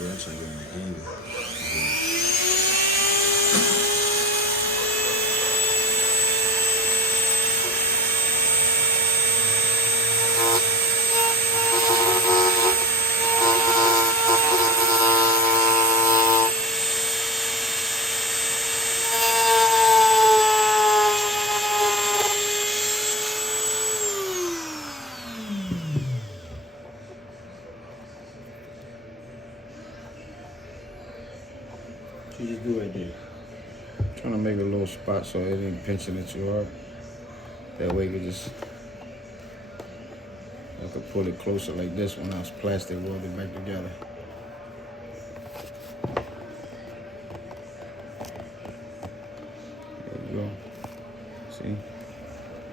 Yeah, I'm trying to get in the angle. What you just do right there? Trying to make a little spot so it ain't pinching it too hard. That way you just, I could pull it closer like this when I was plastic welded back together. There you go. See?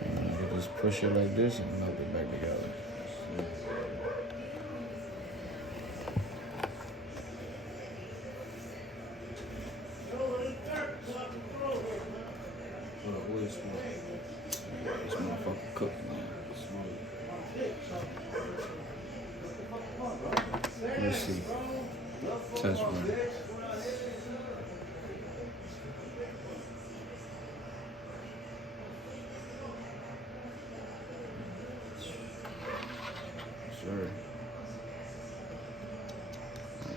And you just push it like this and melt it back together. This motherfucker cooked, man. Let me see. Test run. Sure.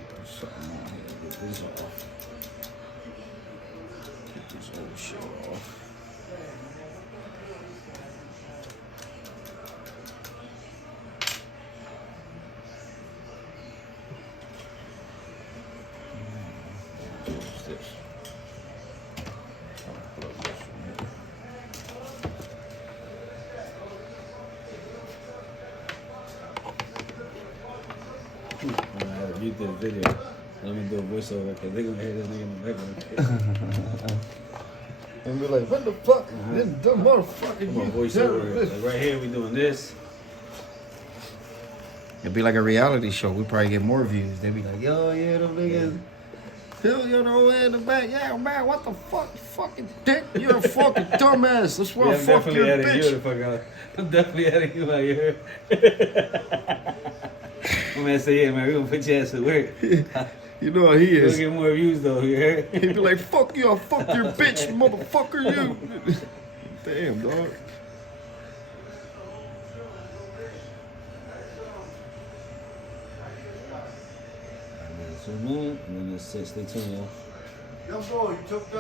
Put something on here. Get this off. Get this old shit off. What's this? I'll plug this from here. You did a video. Let me do a voiceover because they're gonna hear this nigga in the background. And be like, what the fuck? This dumb motherfucker. Come on, voiceover. Like right here, we doing this. It'd be like a reality show. We probably get more views. They'd be like, yo, yeah, them niggas. Hell, you're the way in the back. Yeah, man, what the fuck? You fucking dick. You're a fucking dumbass. That's why I fuck your bitch. I'm definitely adding you out here. My man say, yeah, man, we gonna put your ass to work. You know how he We'll is. get more views though, you heard? He'd be like, fuck you, I'll fuck your bitch, motherfucker, you. Damn, dog. So, man, and then it's 6. Stay tuned, y'all. Yo, bro, you took